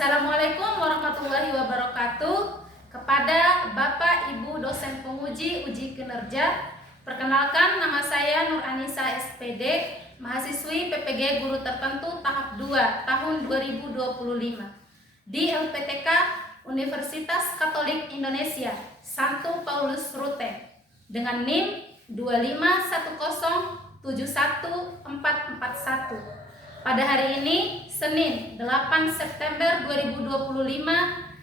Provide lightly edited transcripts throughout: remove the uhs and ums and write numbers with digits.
Assalamualaikum warahmatullahi wabarakatuh. Kepada Bapak Ibu dosen penguji uji kinerja, perkenalkan nama saya Nur Anissa SPD, mahasiswi PPG Guru Tertentu tahap 2 tahun 2025 di LPTK Universitas Katolik Indonesia Santo Paulus Rute dengan NIM 251071441. Pada hari ini, Senin 8 September 2025,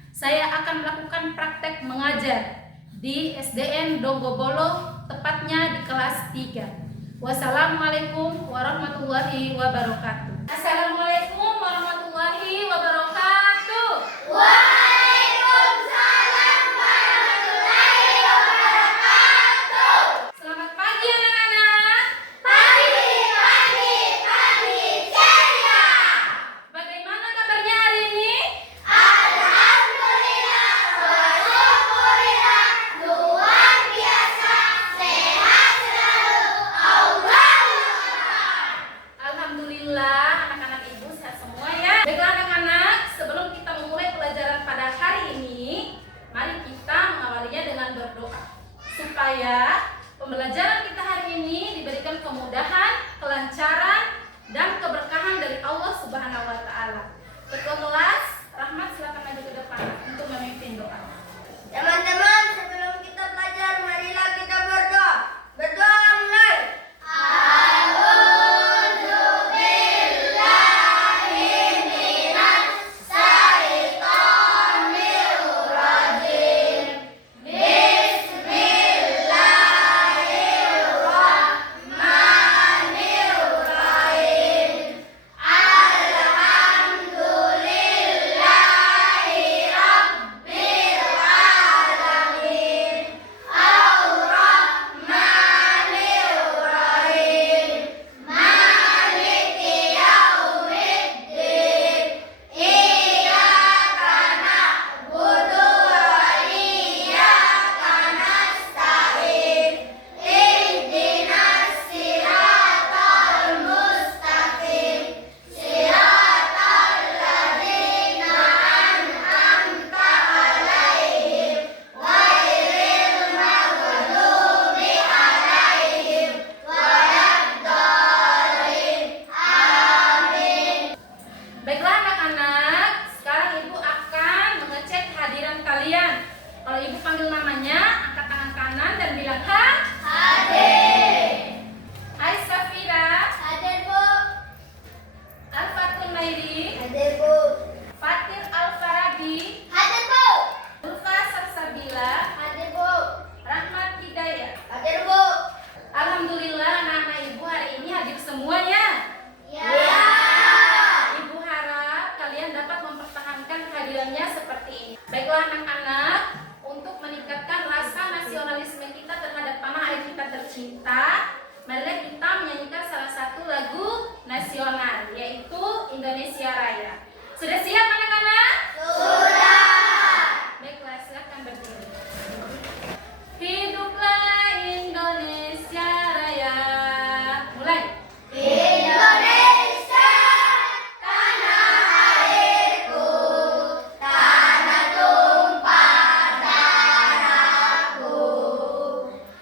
saya akan melakukan praktek mengajar di SDN Donggobolo, tepatnya di kelas 3. Wassalamualaikum warahmatullahi wabarakatuh. Assalamualaikum warahmatullahi wabarakatuh. Waalaikumsalam warahmatullahi wabarakatuh. Selamat pagi anak-anak. Pagi ceria. Bagaimana kabarnya hari ini? Alhamdulillah wa syukurillah, luar biasa, sehat selalu, Allahumma. Alhamdulillah anak-anak ibu sehat semua ya. Baiklah anak-anak, sebelum kita memulai pelajaran pada hari ini, mari kita mengawalinya dengan berdoa supaya pembelajaran kita hari ini diberikan kemudahan, kelancaran, dan keberkahan dari Allah Subhanahu wa taala. Ketua kelas, Rahmat, silakan maju ke depan untuk memimpin doa. Teman-teman, sebelum kita belajar, marilah kita berdoa. Berdoa mulai. A'udzu billahi minas syaitonir rajim. Bismillahirrahmanirrahim. Alhamdulillahi rabbil alamin. Ar-Rahmanir-Rahim. Maliki yaumiddin. Iyyaka na'budu wa iyyaka nasta'in. Ihdinas siratal mustaqim. Siratal ladzina an'amta 'alaihim ghairil maghdubi 'alaihim waladdallin. Amin. Baiklah anak-anak, sekarang ibu akan mengecek kehadiran kalian. Kalau ibu panggil namanya, angkat tangan kanan dan bilang ha. Hadir. Hai Safira, Hadir, Bu. Al-Fatul Mairi, Hadir, Bu. Fatir Al-Farabi, Hadir, Bu. Ulfa Sarsabila, Hadir, Bu. Rahmat Hidayah. Hadir, Bu. Alhamdulillah anak-anak ibu hari ini hadir semuanya. Ya. Ibu harap kalian dapat mempertahankan kehadirannya seperti ini. Baiklah anak-anak, untuk meningkatkan rasa nasionalisme kita terhadap tanah air kita tercinta, marilah kita menyanyikan salah satu lagu nasional, yaitu Indonesia Raya. Sudah siap anak-anak? Sudah. Baiklah, silakan berdiri. Hiduplah Indonesia Raya. Mulai. Indonesia, tanah airku, tanah tumpah darahku.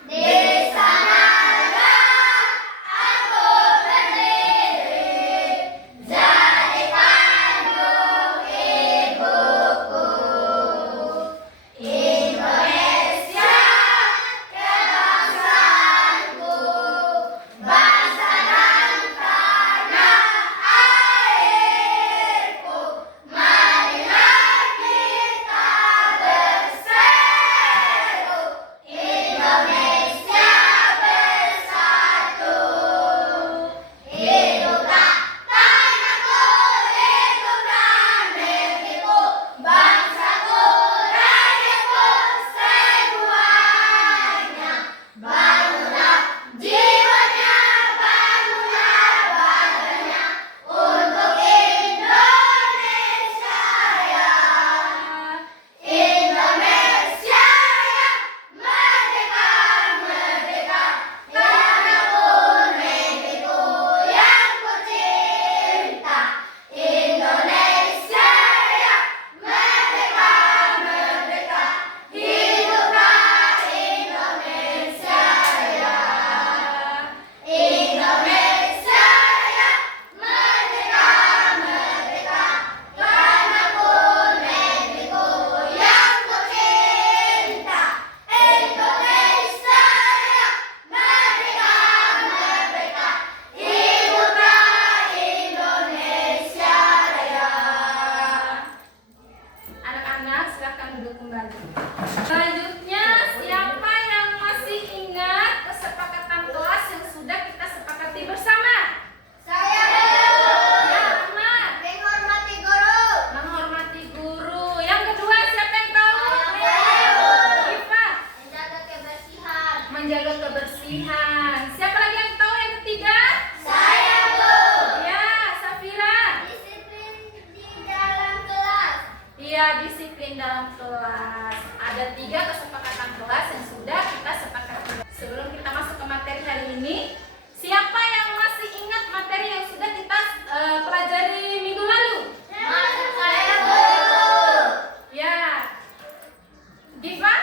Di sanalah aku berdiri, jadikan bukit kembali. Selanjutnya, siapa yang masih ingat kesepakatan kelas yang sudah kita sepakati bersama? Saya Ya, Ahmad. menghormati guru. Menghormati guru. Yang kedua, siapa yang tahu? Saya. Iva. Menjaga kebersihan. Menjaga kebersihan. Siapa lagi yang tahu yang ketiga? Saya, Bu. Ya, Safira. Disiplin di dalam kelas. Iya, disiplin dalam kelas. Ada 3 kesepakatan kelas yang sudah kita sepakati. Sebelum kita masuk ke materi hari ini, siapa yang masih ingat materi yang sudah kita pelajari minggu lalu? Maksud saya, guru. Ya. Diva,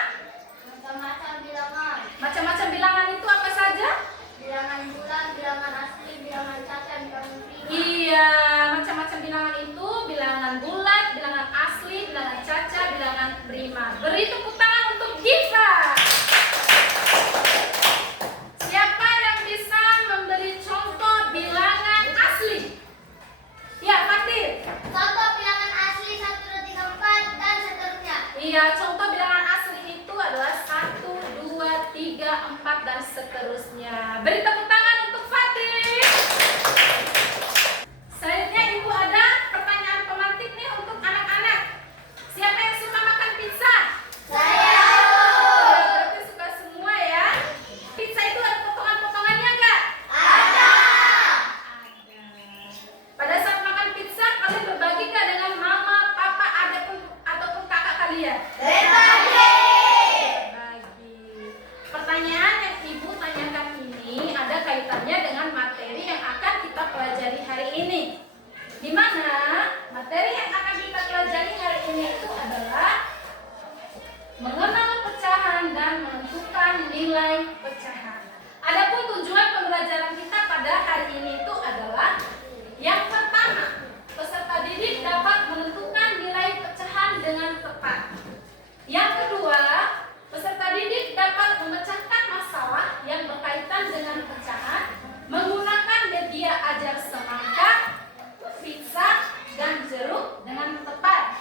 Macam-macam bilangan. macam-macam bilangan itu apa saja? Bilangan bulan, bilangan asli, bilangan cacat, bilangan prima. Iya, macam-macam bilangan itu, bilangan bulat, bilangan asli, bilangan caca, bilangan prima. Beri tepuk tangan untuk Diva. Siapa yang bisa memberi contoh bilangan asli? Ya, Fatir. Contoh bilangan asli 1, 2, 3, 4 dan seterusnya. Iya, contoh bilangan asli itu adalah 1, 2, 3, 4 dan seterusnya. Beri tepuk tangan untuk Fatir. Selanjutnya Ibu ada pertanyaan pemantik nih untuk anak-anak. Siapa yang suka makan pizza? Saya. Berarti suka semua ya. Pizza itu ada potongan-potongannya nggak? Ada. Ada. Pada saat makan pizza, kalian berbagi nggak dengan mama, papa, adik ataupun kakak kalian? Berbagi. Berbagi. Pertanyaan yang Ibu tanyakan ini ada kaitannya dengan materi yang akan kita pelajari hari ini. Di mana materi yang akan kita pelajari hari ini itu adalah mengenal pecahan dan menentukan nilai pecahan. Adapun tujuan pembelajaran kita pada hari ini itu adalah yang pertama, peserta didik dapat menentukan nilai pecahan dengan tepat. Yang kedua, peserta didik dapat memecahkan masalah yang berkaitan dengan pecahan menggunakan media ajar semangka, pizza, dan jeruk dengan tepat.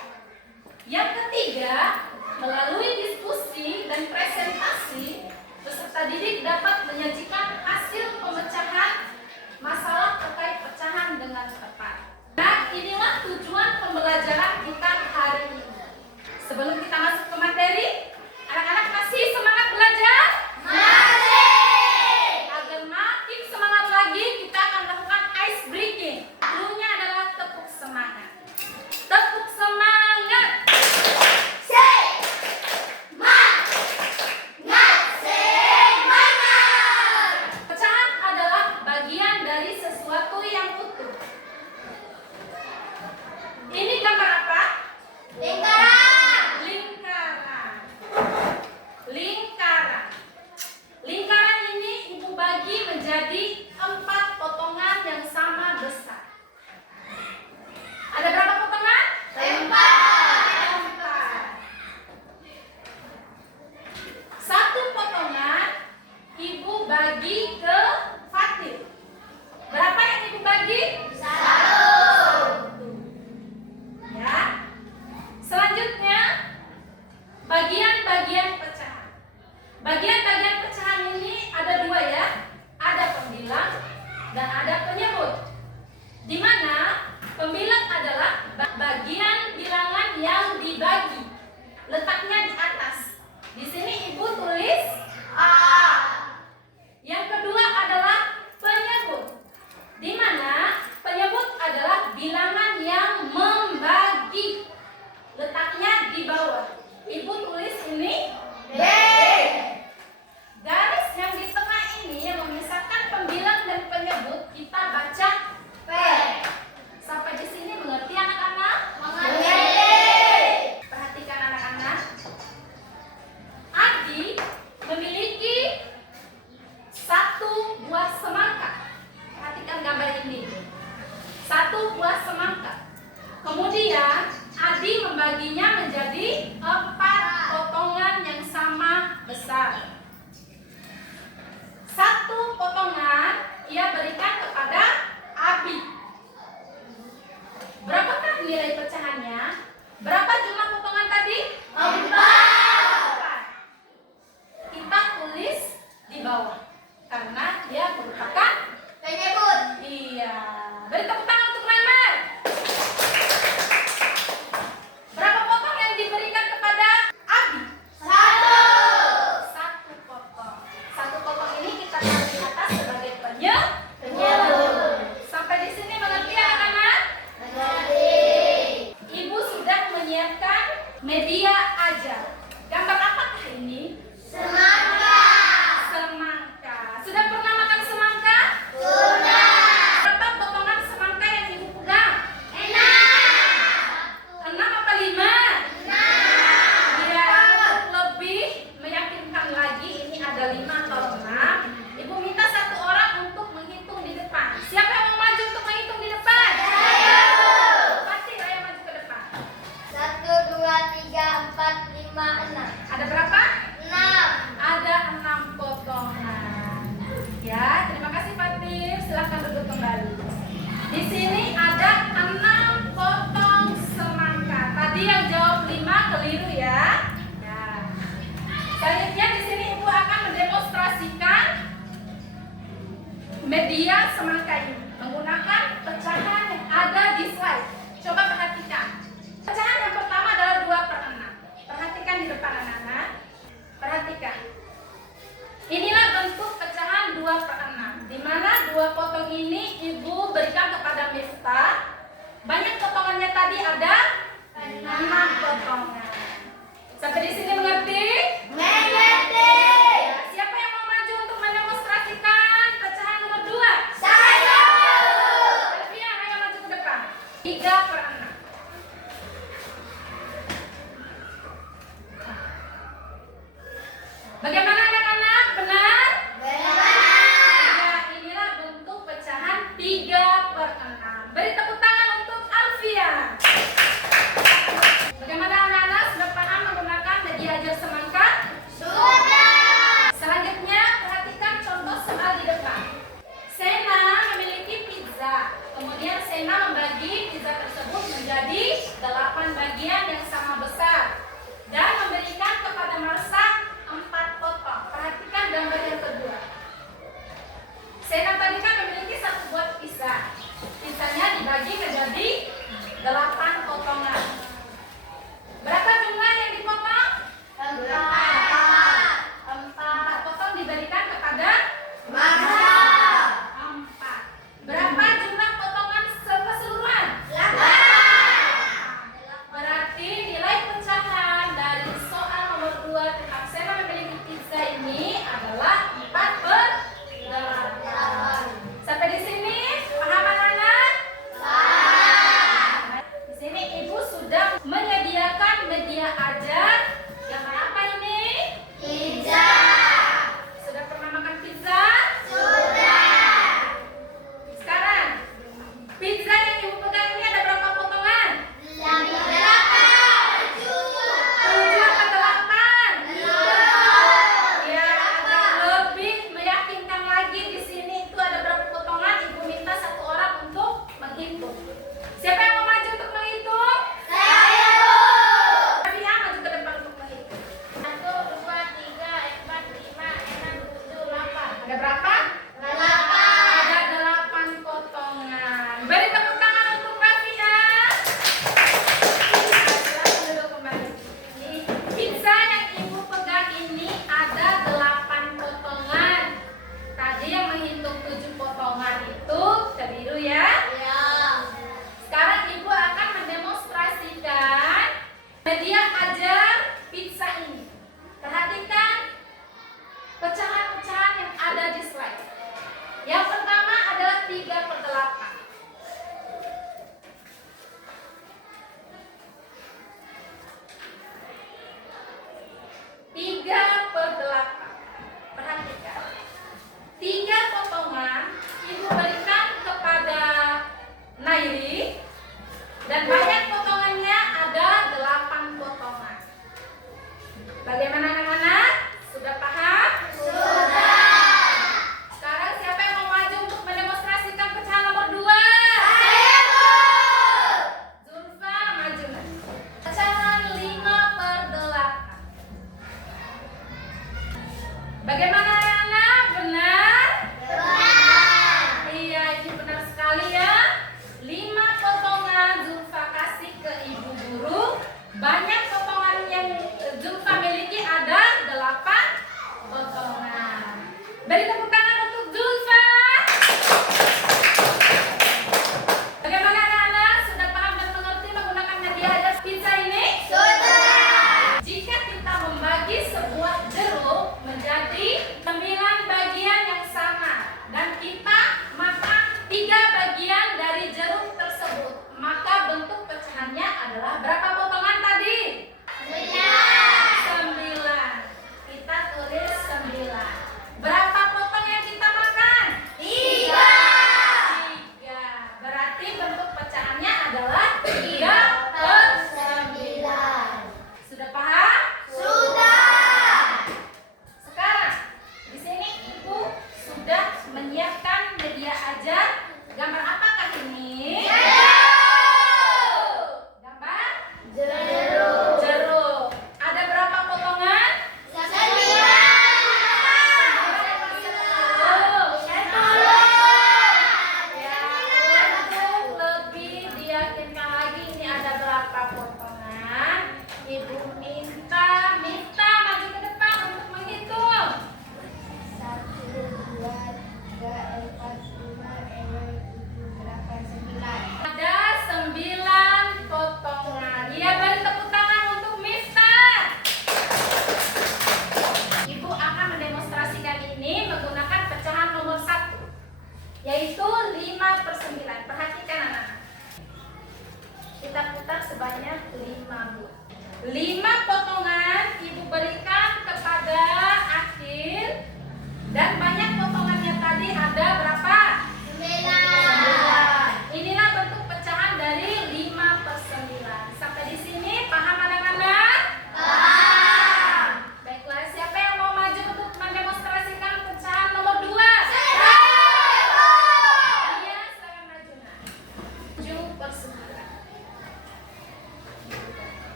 menyiapkan media ajar. Gambar apakah ini? Semangka. Semangka. Sudah pernah makan semangka? Sudah. Berapa potongan semangka yang ibu pegang? 6. 6 apa 5? 6. Ya, untuk lebih meyakinkan lagi ini ada 5 atau 6. Ibu minta satu orang untuk menghitung di depan. Siapa yang mau maju untuk menghitung di depan? Pasti saya maju ke depan. 1, 2, 3, 4, 5, 6. Ada berapa? 6. Ada 6 potongan. Ya, terima kasih Fatir. Silahkan duduk kembali. Di sini ada 6 potong semangka. Tadi yang jawab 5 keliru ya. Nah, selanjutnya di sini ibu akan mendemonstrasikan media semangka ini menggunakan pecahan yang ada di slide. Coba perhatikan. Pecahan yang pertama adalah 2/6. Perhatikan di depan anak-anak. Perhatikan. Inilah bentuk pecahan 2/6, di mana 2 potong ini ibu berikan kepada Miftah. Banyak potongannya tadi ada 6 potongan. Sampai di sini mengerti? Mengerti. Ya, siapa yang mau maju untuk mendemonstrasikan pecahan nomor 2? Saya. Alfian, ayo maju ke depan. 3/6. Bagaimana anak-anak? Benar? Benar. Ya, inilah bentuk pecahan 3/6. Beri tepuk tangan untuk Alfian. Bagaimana anak-anak? Sudah paham menggunakan media ajar semangka? Sudah. Selanjutnya, perhatikan contoh soal di depan. Sena memiliki pizza. Kemudian Sena membagi pizza tersebut menjadi 8 bagian yang sama besar dan memberikan kepada Marsa 4 potong. Perhatikan gambar yang kedua. Sena tadi kan memiliki 1 buah pizza. Pizzanya dibagi menjadi 8 potongan. Berapa jumlah yang dipotong? 4 potong diberikan kepada Marsa. 4. Berapa jumlah potongan keseluruhan? 8. Berarti nilai pecahan dari soal nomor 2 tentang Sena memiliki pizza ini adalah 4/8. Sampai di sini paham anak-anak? Di sini ibu sudah menyediakan media ajar. Yang apa ini? Pizza. Sudah pernah makan pizza? Sudah. Sekarang, pizza yang ibu pegang ini ada berapa potongan? 8. 7 atau 8? Ya, agar lebih meyakinkan lagi di sini itu ada berapa potongan, ibu minta satu orang untuk menghitung. Siapa yang mau maju untuk menghitung? Saya, Bu. Rafia maju ke depan untuk menghitung. 1, 2, 3, 4, 5, 6, 7, 8. Ada berapa? 8. Ada 8 potongan. Beri tepuk tangan untuk Rafia. Silakan duduk kembali. Pizza yang ibu pegang ini ada 8 potongan. Tadi yang menghitung 7 potongan itu keliru ya. Ya. Sekarang ibu akan mendemonstrasikan media ajar pizza ini. Perhatikan pecahan-pecahan yang ada di slide. Yang pertama adalah 3/8. 3/8. Perhatikan. 3 potongan ibu berikan kepada Nairi dan banyak potongannya ada 8 potongan. Bagaimana anak-anak? Sudah paham? Sudah. Sekarang siapa yang mau maju untuk mendemonstrasikan pecahan nomor 2? Saya, Bu. Zulfa maju. Pecahan 5/8. Bagaimana anak-anak? Benar? Benar. Iya, ini benar sekali ya. 5 potongan Zulfa kasih ke ibu guru. Banyak potongan yang Zulfa miliki ada 8 potongan. Beri tepuk tangan untuk Zulfa. Bagaimana anak-anak? Sudah paham dan mengerti menggunakan media ajar pizza ini?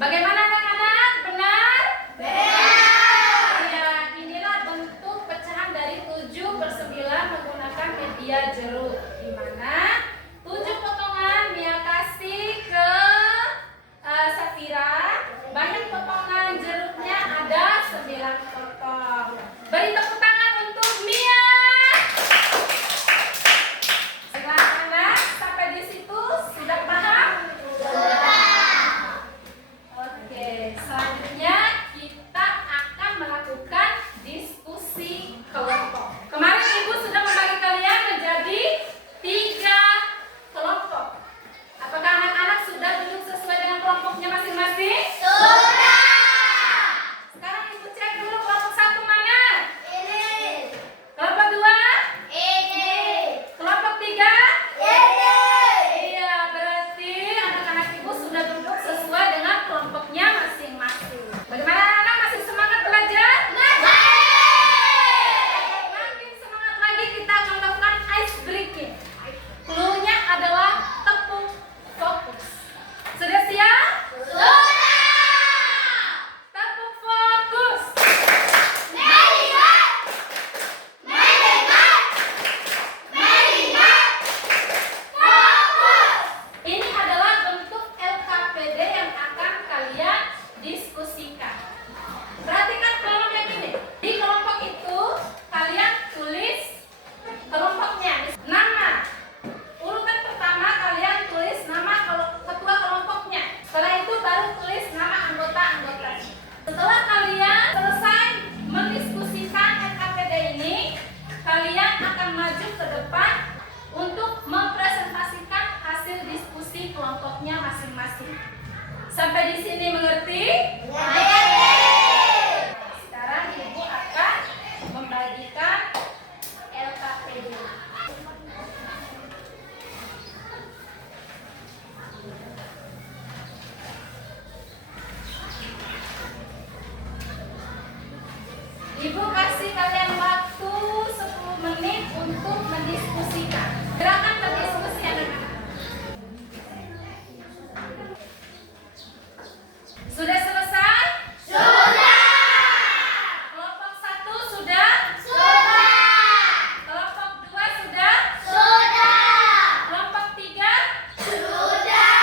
Bagaimana anak-anak? Benar? Benar. Ya, inilah bentuk pecahan dari 7/9 menggunakan media jeruk. Di mana 7 potongan Mia kasih ke Safira. Banyak potongan jeruknya, ada 9 potong. Beri tepuk tangan untuk Mia. Silakan anak, sampai di situ sudah paham? Oke, selanjutnya kita akan melakukan diskusi kelompok. Kemarin Ibu sudah membagi kalian menjadi 3 kelompok. Apakah anak-anak sudah duduk sesuai dengan kelompoknya masing-masing? Sudah. Sekarang Ibu cek dulu kelompok 1 mana? Ini. Kelompok 2? Ini. Kelompok 3? Ini. Iya, berarti anak-anak Ibu sudah duduk sesuai dengan kelompoknya masing-masing. Bagaimana anak-anak, masih semangat belajar? Makin semangat lagi, kita akan melakukan ice breaking. Clue-nya adalah tepuk fokus. Sudah siap? Sudah. Tepuk fokus. Melihat. Mendengar. Melihat. Fokus. Ini adalah bentuk LKPD yang akan kalian diskusikan. Perhatikan kelompok yang ini. Di kelompok itu kalian tulis kelompoknya. Nama. Urutan pertama kalian tulis nama ketua kelompoknya. Setelah itu baru tulis nama anggota-anggotanya. Setelah kalian selesai mendiskusikan LKPD ini, kalian akan maju ke depan untuk mempresentasikan hasil diskusi kelompoknya masing-masing. Sampai di sini mengerti? Sekarang Ibu akan membagikan LKPD. Ibu kasih kalian waktu 10 menit untuk mendiskusikan. Silakan berdiskusi anak-anak. Sudah selesai? Sudah. Kelompok 1 sudah? Sudah. Kelompok 2 sudah? Sudah. Kelompok 3? Sudah.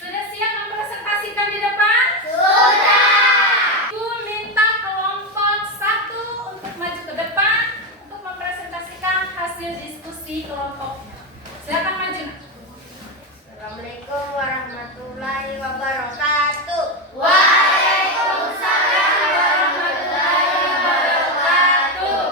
Sudah siap mempresentasikan di depan? Sudah. Ibu minta kelompok 1 untuk maju ke depan untuk mempresentasikan hasil diskusi kelompoknya. Silakan maju. Assalamualaikum warahmatullahi wabarakatuh. Waalaikumsalam warahmatullahi wabarakatuh.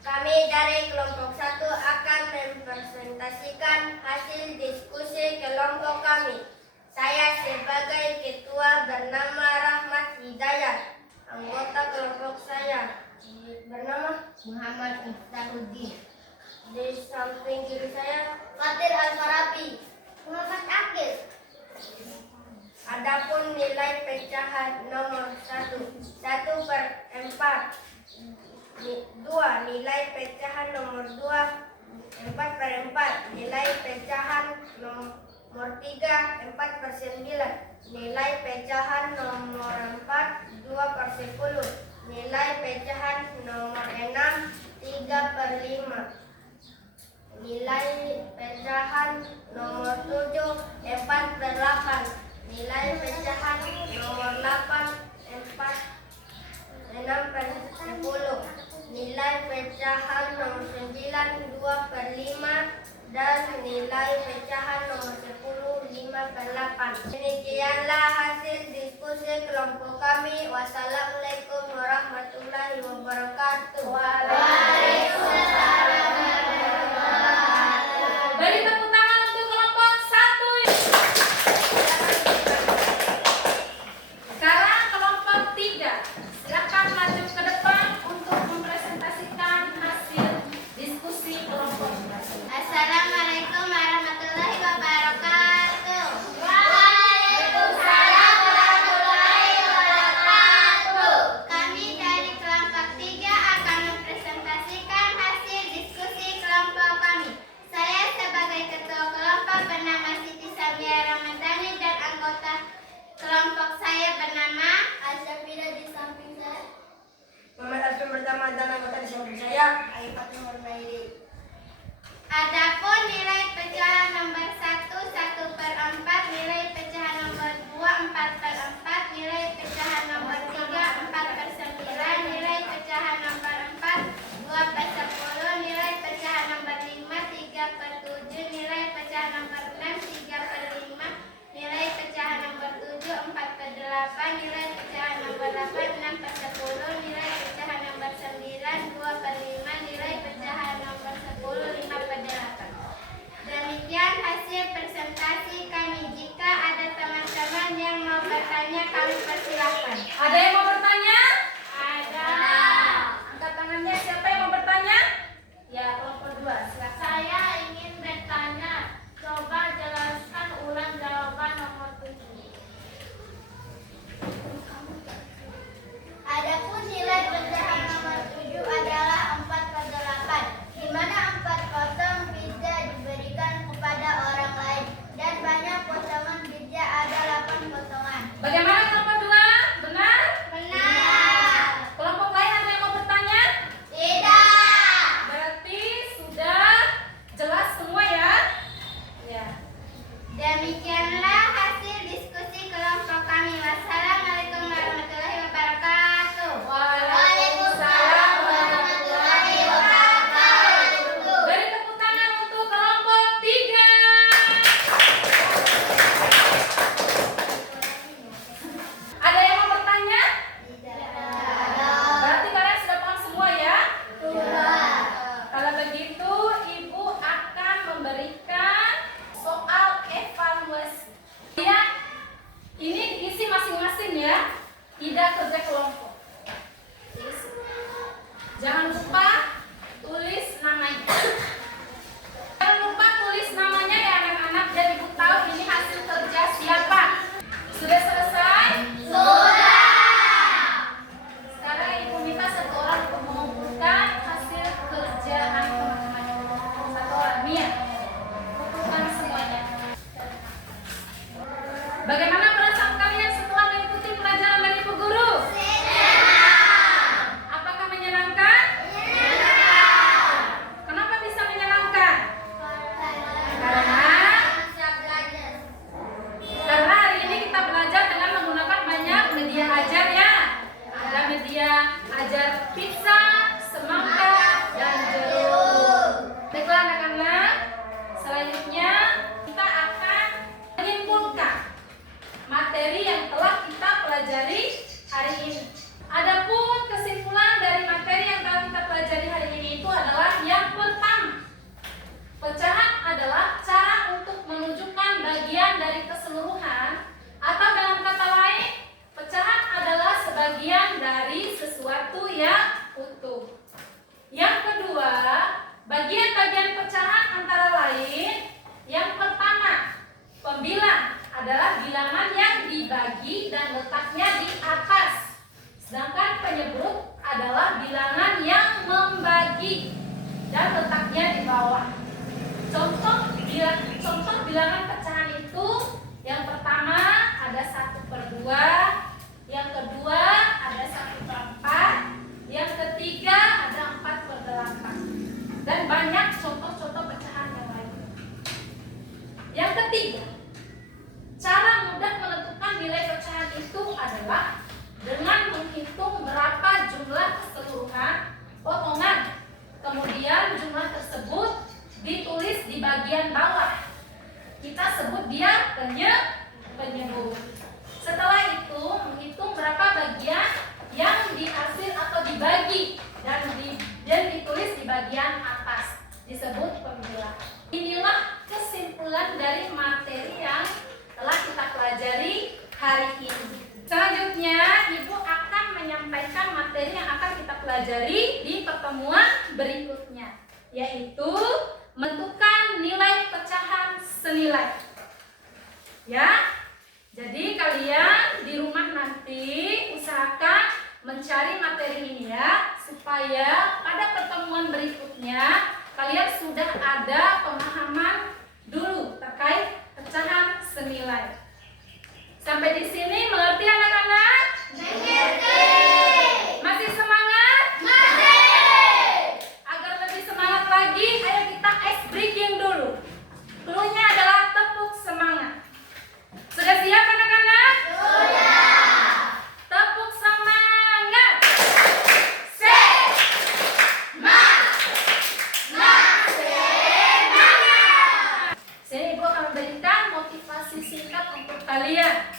Kami dari kelompok 1 akan mempresentasikan hasil diskusi kelompok kami. Saya sebagai ketua bernama Rahmat Hidayat. Anggota kelompok saya bernama Muhammad Iftahuddin. Di samping kiri saya Fatir Al-Farabi, Muhammad Akil. Adapun nilai pecahan nomor 1/4. 2. Nilai pecahan nomor 2 4/4. Nilai pecahan nomor 3 4/9. Nilai pecahan nomor 4 2/10. Nilai pecahan nomor 6 3/5. Nilai pecahan nomor 7 4/8. Nilai pecahan nomor 8 6/10. Nilai pecahan nomor 9 2/5 dan nilai pecahan nomor 10 5/8. Demikianlah hasil diskusi kelompok kami. Wassalamualaikum warahmatullahi wabarakatuh. Waalaikumsalam. Beri tepuk tangan untuk kelompok 1. Sekarang kelompok 3. Silakan maju ke depan untuk mempresentasikan hasil diskusi kelompok. Assalamualaikum warahmatullahi wabarakatuh. Waalaikumsalam warahmatullahi wabarakatuh. Kami dari kelompok 3 akan mempresentasikan Kelompok saya bernama Al-Safira di samping saya. Muhammad Asfi pertama dan anggota di samping saya. Aifatul Nurmairi. Adapun nilai pecahan nomor 1, 1/4, nilai pecahan nomor 2, 4/4, nilai pecahan nomor 3, 4/9, nilai pecahan nomor 4, 2/10, nilai pecahan nomor 5, 3/7, nilai pecahan nomor 6, 3/5, nilai pecahan nomor 7, 4/8, nilai pecahan nomor 8, 6/10, nilai pecahan nomor 9, 2/5, nilai pecahan nomor 10, 5/8. Demikian hasil presentasi kami. Jika ada teman-teman yang mau bertanya, kami persilahkan. Ada yang mau bertanya? Ada. Angkat tangannya, siapa yang mau bertanya? Ya, kelompok 2, silakan. Saya ingin bertanya, coba jelaskan ulang jawaban nomor 7. Adapun nilai pecahan nomor 7 adalah 4/8, di mana 4 potong bisa diberikan kepada orang lain dan banyak potongan bisa ada 8 potongan. Bagaimana kelompok 2? Benar? Benar. Kelompok lain ada yang mau bertanya? Tidak. Berarti sudah jelas semua ya? Ya. Demikianlah hasil diskusi kelompok kami. Wassalamualaikum warahmatullahi wabarakatuh. Waalaikumsalam warahmatullahi wabarakatuh. Beri tepuk tangan untuk kelompok 3. Ada yang mau bertanya? Berarti kalian sudah paham semua ya? Kalau begitu, Ibu akan memberikan soal evaluasi. Ya, ini diisi masing-masing ya, tidak kerja kelompok. Jangan lupa tulis namanya. Jangan lupa tulis namanya ya anak-anak, dan Ibu tahu ini hasil kerja siapa. Sudah selesai? Sekarang Ibu minta satu orang untuk mengumpulkan hasil kerjaan teman-teman. Satu orang, Mia. Kumpulkan semuanya. Bagaimana perasaan kalian setelah mengikuti pelajaran dari Ibu Guru? Apakah menyenangkan? Kenapa bisa menyenangkan? Karena hari ini kita belajar dengan menggunakan banyak media ajar ya. Ada media ajar pizza, semangka, dan jeruk. Baiklah anak-anak, selanjutnya kita akan menyimpulkan materi yang telah kita pelajari hari ini. Adapun kesimpulan dari materi yang telah kita pelajari hari ini itu adalah yang pertama, pecahan adalah cara untuk menunjukkan bagian dari keseluruhan, atau dengan kata lain, pecahan adalah sebagian dari sesuatu yang utuh. Yang kedua, bagian-bagian pecahan antara lain, yang pertama, pembilang adalah bilangan yang dibagi dan letaknya di atas. Sedangkan penyebrut adalah bilangan yang membagi dan letaknya di bawah. Contoh bilangan pecahan itu, yang pertama ada 1/2, yang kedua ada 1/4, yang ketiga ada 4/8, dan banyak contoh-contoh pecahan yang lain. Yang ketiga, cara mudah menentukan nilai pecahan itu adalah dengan menghitung berapa jumlah keseluruhan potongan. Kemudian jumlah tersebut ditulis di bagian bawah. Kita sebut dia penyebut. Setelah itu menghitung berapa bagian yang dihasil atau dibagi dan ditulis di bagian atas, disebut pembilang. Inilah kesimpulan dari materi yang telah kita pelajari hari ini. Selanjutnya, Ibu akan menyampaikan materi yang akan kita pelajari di pertemuan berikutnya, yaitu menentukan nilai pecahan senilai. Ya, jadi kalian di rumah nanti usahakan mencari materi ini ya, supaya pada pertemuan berikutnya kalian sudah ada pemahaman dulu terkait pecahan senilai. Sampai di sini kalian,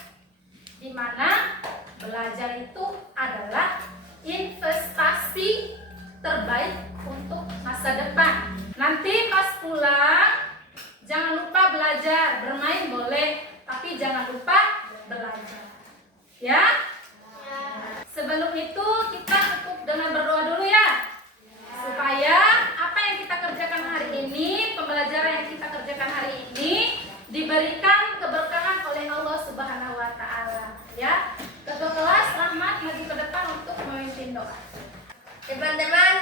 di mana belajar itu adalah investasi terbaik untuk masa depan. Nanti pas pulang jangan lupa belajar, bermain boleh, tapi jangan lupa belajar. Ya? Sebelum itu kita cukup dengan berdoa dulu ya. Supaya apa yang kita kerjakan hari ini, pembelajaran yang kita kerjakan hari ini diberikan keberkahan oleh Allah Subhanahu wa taala. Ya. Ketua kelas Rahmat maju ke depan untuk memimpin doa. Teman-teman,